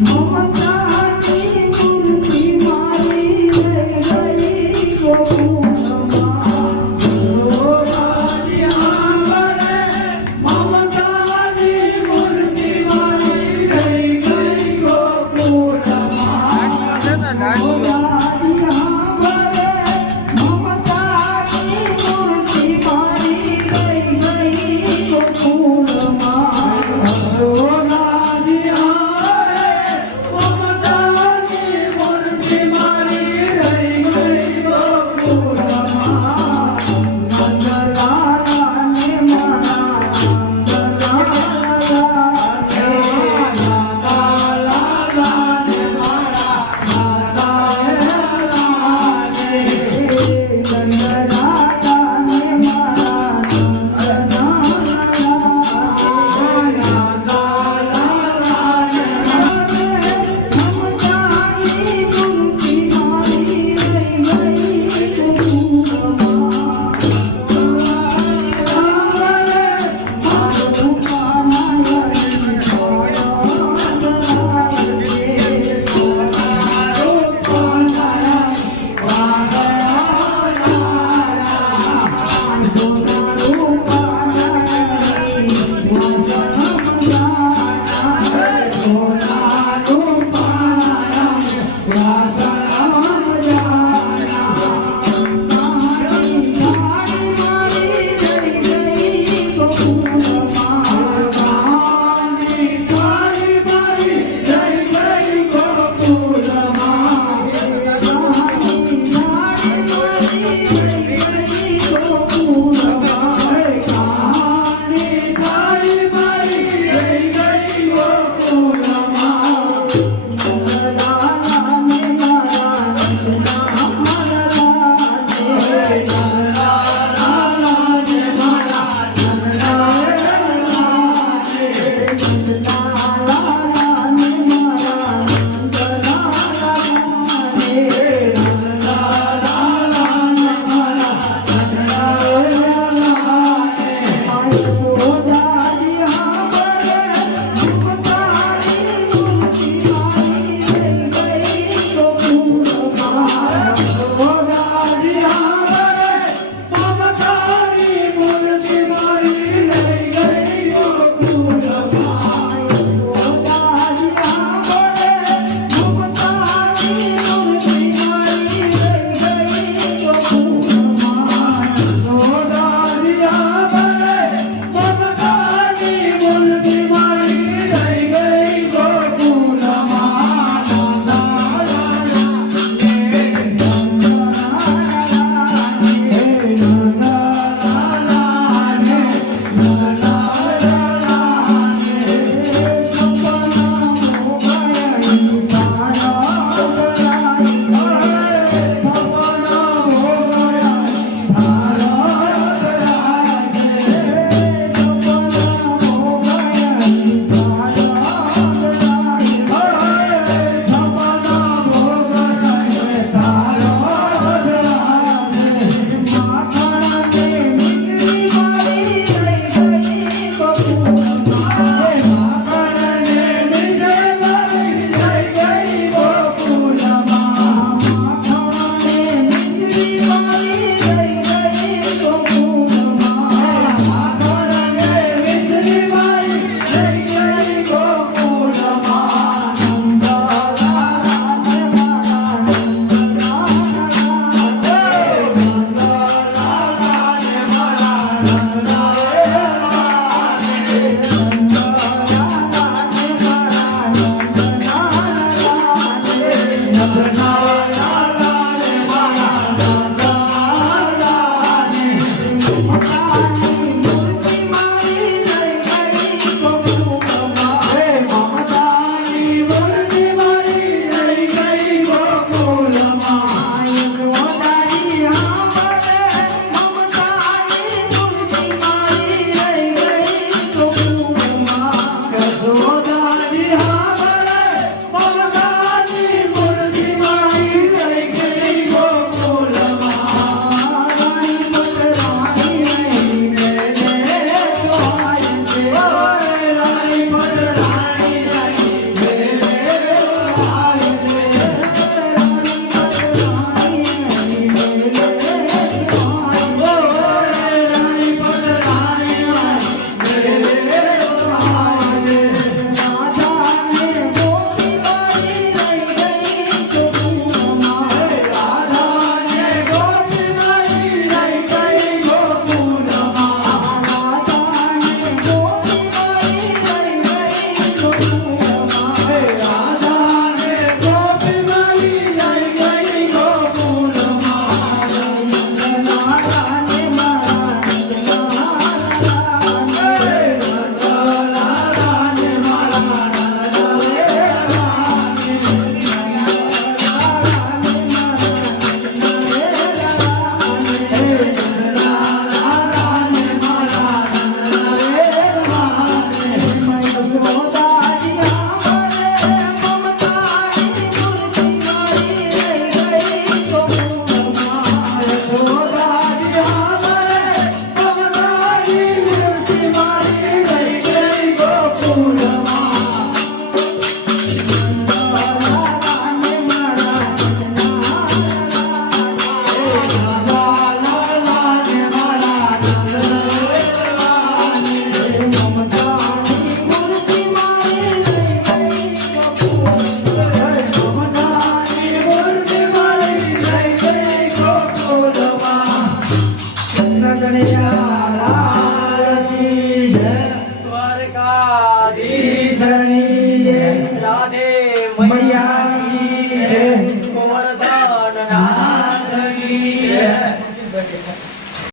Мама.